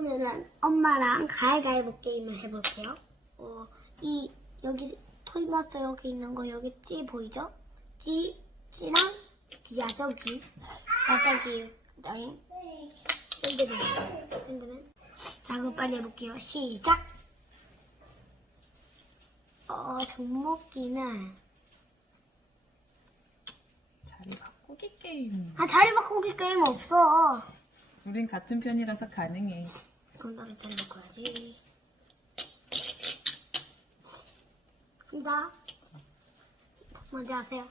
오늘은 엄마랑 가위가위보 게임을 해볼게요. 어, 이 여기 토이마스 여기 있는 거 여기 찌 보이죠? 찌 찌랑 야저기 야저기 그다음에 샌드맨 샌드맨. 자 그럼 빨리 해볼게요. 시작. 어 정목기는 자리 바꾸기 게임. 아 자리 바꾸기 게임 없어. 우린 같은 편이라서 가능해. 그럼 나도 자리 바꿔야지. 간다. 먼저 하세요.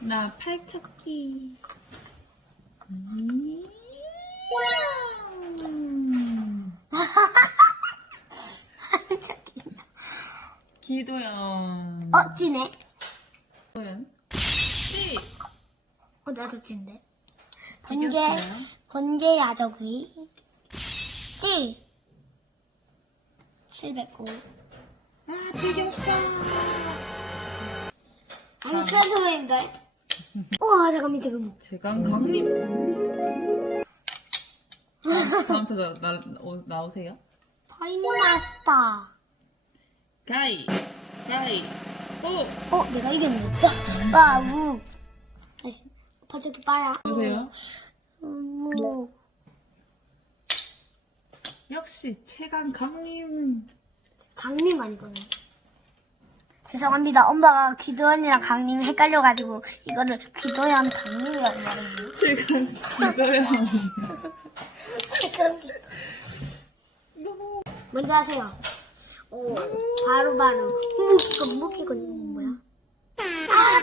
나 팔척기. 음. 저기. 기도연. 어, 찌네. 기도연. 찌. 어, 나도 찌인데. 번개, 이겼어요? 번개 야적이. 찌. 709. 아, 비겼어. 아니, 샌드맨인데? 우와, 잠깐만, 잠깐만. 제강 강림. 다음 타자 나, 어, 나오세요. 타임마스터. 가이. 가이. 오. 어, 내가 이겼는데. 빠, 우. 다시. 팔쪽이 빠야. 보세요. 우. 역시 최강 강림. 강림 아니거든요. 죄송합니다. 엄마가 기도연이랑 강림이 헷갈려가지고 이거를 기도연 강림이라고 말했네요. 최강 기도연. 지금 먼저 하세요. 오, 바로 바로 묵기건 묵기건 뭐야? 아.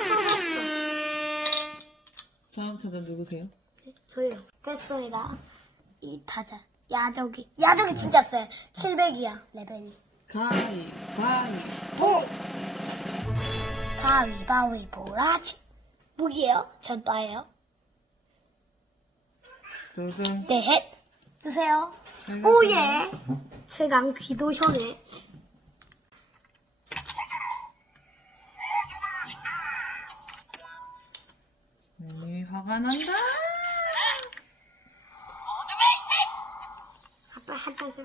다음 타자 누구세요? 저요. 됐습니다. 이 타자. 야적이. 야적이 진짜 세. 700이야, 레벨이. 가이. 가이. 보! 가위 바위 보라지. 무기예요? 전 빠예요. 두둥. 네, 헷. 주세요. 잘 오예. 최강 귀도현의 네, 화가 난다. 아빠 한타 세.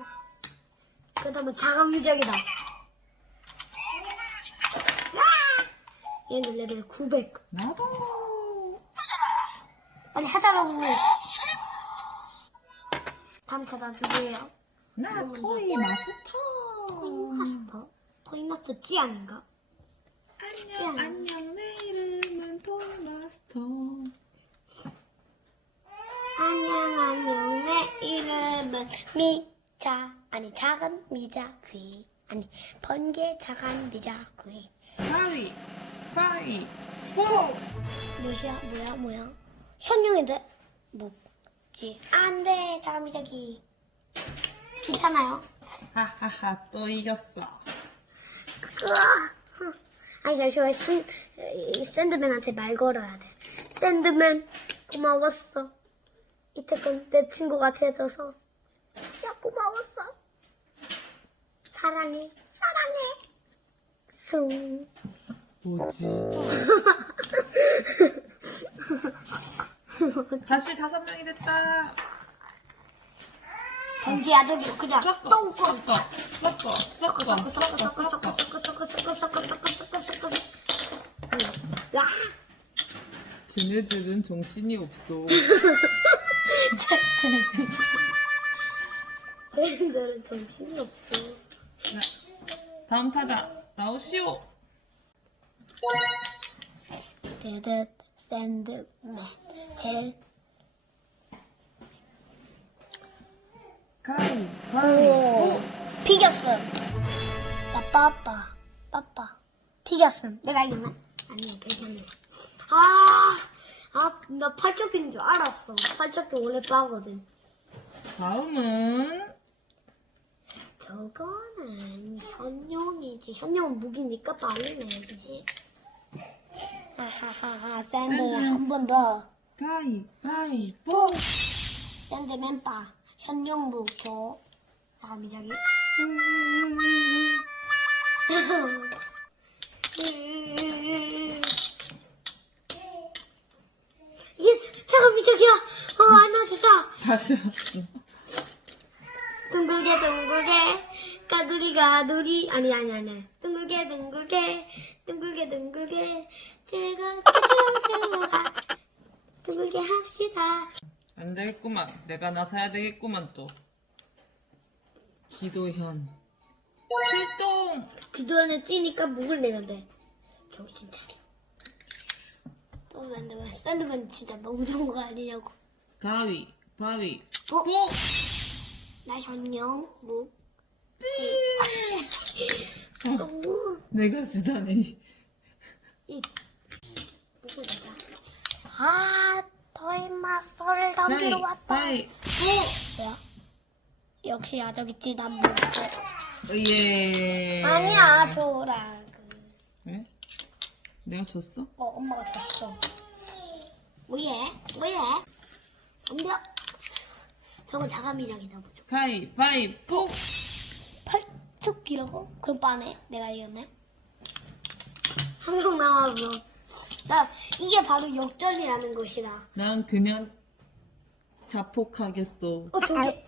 그다음에 자강 미적이다. 얘는 레벨 900. 나도. 빨리 하자라고. 다음 차다 누구예요? 나 먼저 토이 마스터. 토이 마스터. 토이 마스터 찌 아닌가? 안녕 안녕 내 이름은 토이 마스터. 안녕 안녕 내 이름 은 미자 아니 작은 미자귀 아니 번개 작은 미자귀 가위. 가위. 보. 뭐야 뭐야 뭐야 현룡인데 묵지 안돼 작은 미자귀 괜찮아요? 하하하 또 이겼어. 으아! 아니 잠시만 신, 이 샌드맨한테 말 걸어야 돼 샌드맨 고마웠어 이태껏 내 친구가 돼줘서 진짜 고마웠어 사랑해 사랑해 숭 뭐지? 다시 다섯 명이 됐다. 번지 아저기 그냥 섞어, 똥꼬 섞어, 섞어, 섞어, 섞어, 섞어. 야 쟤네들은 정신이 없어. 쟤들은 정신이 없어 자, 다음 타자 나오시오. 데드 샌드맨 젤 가위, 오, 비겼어. 나 빠빠, 빠빠. 비겼음. 내가 이겼나? 아니야, 비겼네. 아, 아, 나 팔척인 줄 알았어. 팔척이 원래 빠거든. 다음은 저거는 현용이지. 현용은 무기니까 빠르네, 그지? 하하하하, 샌드 샌드. 한번 더. 가위, 가위, 보. 샌드맨 빠. 현용 무 줘. 잠깐, 미자기. 이게 잠깐 미적이야. 어 안아주자. 다시 왔어. 둥글게 둥글게. 가두리 가두리. 아니 아니 아니. 둥글게 둥글게. 둥글게 둥글게. 즐겁게 즐거가. 둥글게 합시다. 안 되겠구만. 내가 나서야 되겠구만 또. 기도현. 출동! 그동안에 찌니까 목을 내면 돼. 정신 차려. 또 샌드맨 샌드맨 진짜 너무 좋은 거 아니냐고. 가위, 바위, 어? 보! 나 현영 목 어, 내가 지다니. 이 누구 내가 아 토이마스터를 가위, 덤비러 왔다 바위, 보! 뭐야? 역시 야적이지 난 못. 예. 아니야 줘라 그. 왜? 내가 줬어? 어 엄마가 줬어. 뭐예? 뭐예? 덤벼. 저건 자가미장이다 보죠. 가위, 바위, 보! 펄쩍 기라고? 그럼 빠네. 내가 이겼네. 한 명 남았어. 나 이게 바로 역전이라는 것이다. 난 그냥 자폭하겠어. 어 저기.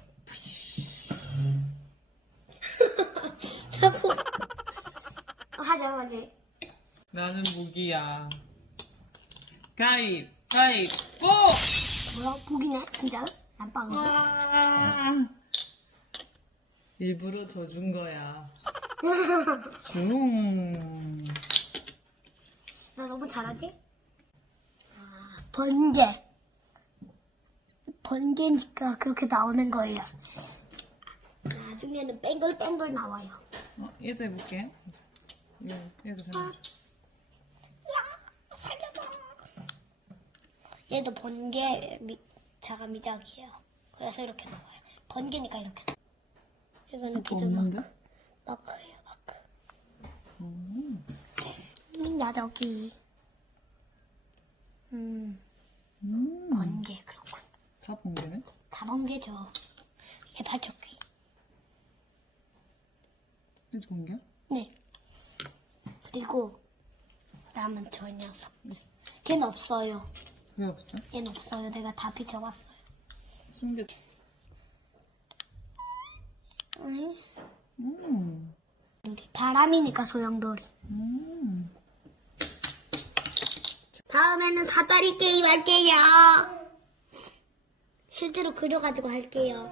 자꾸. 어, 하자 빨리. 나는 무기야. 가위, 바위, 보! 뭐야? 보기네? 진짜? 안 빠는데? 와. 일부러 져준 거야. 종. 나 너무 잘하지? 아, 번개. 번개니까 그렇게 나오는 거예요. 나중에는 뺑글뺑글 나와요. 어, 얘도 해볼게. 이거, 얘도 해볼게. 야, 살려줘. 얘도 번개 미, 자가 미작이에요. 그래서 이렇게 나와요. 번개니까 이렇게. 나와요. 이거는 기존 없는데? 마크. 마크예요, 마크. 음. 음, 나 저기. 음, 음. 번개 그렇군. 다 번개네? 다 번개죠. 이제 발초기. 얘도 번개야? 네. 그리고 남은 저 녀석들. 걔는 없어요. 왜 없어? 얘는 없어요. 내가 다 비춰봤어요. 숨겨. 응? 음. 바람이니까 소용돌이. 음. 다음에는 사다리 게임 할게요. 실제로 그려가지고 할게요.